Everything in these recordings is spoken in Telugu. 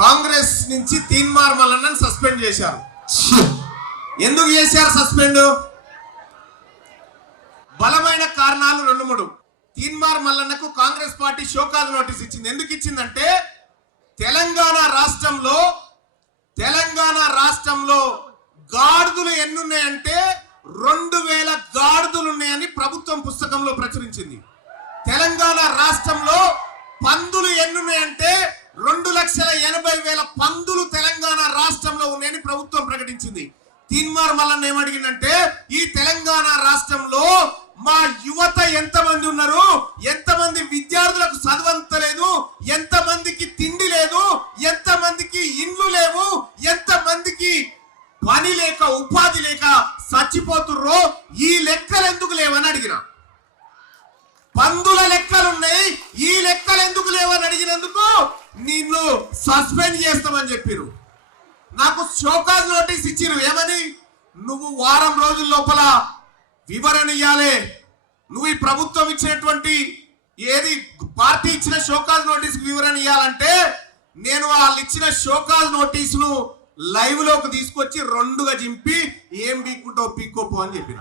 కాంగ్రెస్ నుంచి తీన్మార్ మల్లన్నను సస్పెండ్ చేశారు. ఎందుకు చేశారు సస్పెండ్? బలమైన కారణాలు 2-3. తీన్మార్ మల్లన్నకు కాంగ్రెస్ పార్టీ షోకాజ్ నోటీస్ ఇచ్చింది. ఎందుకు ఇచ్చిందంటే తెలంగాణ రాష్ట్రంలో గాడిదలు ఎన్నున్నాయంటే 2000 గాడిదలు ఉన్నాయని ప్రభుత్వం పుస్తకంలో ప్రచురించింది. తెలంగాణ రాష్ట్రంలో పందులు ఎన్నున్నాయంటే 2,80,000 పందులు తెలంగాణ రాష్ట్రంలో ఉన్నాయని ప్రభుత్వం ప్రకటించింది. తీన్మార్ మల్లన్న ఏమడిగిందంటే ఈ తెలంగాణ రాష్ట్రంలో మా యువత ఎంతమంది ఉన్నారు, ఎంతమంది విద్యార్థులకు చదువంతలేదు, ఎంతమందికి తిండి లేదు, ఎంతమందికి ఇండ్లు లేవు, ఎంతమందికి పని లేక ఉపాధి లేక చచ్చిపోతుర్రో ఈ లెక్కలు ఎందుకు లేవని అడిగిన. పందుల లెక్కలున్నాయి, ఈ లెక్కలు ఎందుకు లేవని అడిగినందుకు నిన్ను సస్పెండ్ చేస్తామని చెప్పిరు. నాకు షోకాజ్ నోటీస్ ఇచ్చిరు. ఏమని? నువ్వు వారం రోజుల లోపల వివరణ ఇవ్వాలి. నువ్వు ఈ ప్రభుత్వం ఇచ్చినటువంటి ఏది పార్టీ ఇచ్చిన షోకాజ్ నోటీస్ వివరణ ఇవ్వాలంటే నేను వాళ్ళు ఇచ్చిన షోకాజ్ నోటీసును లైవ్ లోకి తీసుకొచ్చి 2గా చింపి ఏం పీక్కుంటావు పీక్కోపో అని చెప్పిన.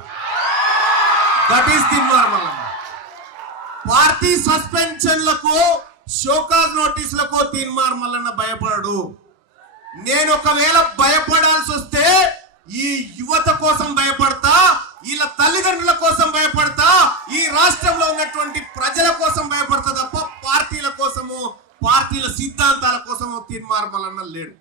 That is Teenmar Mallanna. Party సస్పెన్షన్లకు షోకాజ్ నోటీసులకు తీన్మార్ మల్లన్న భయపడడు. నేను ఒకవేళ భయపడాల్సి వస్తే ఈ యువత కోసం భయపడతా, వీళ్ళ తల్లిదండ్రుల కోసం భయపడతా, ఈ రాష్ట్రంలో ఉన్నటువంటి ప్రజల కోసం భయపడతా తప్ప పార్టీల కోసము పార్టీల సిద్ధాంతాల కోసము తీన్మార్ మల్లన్న లేడు.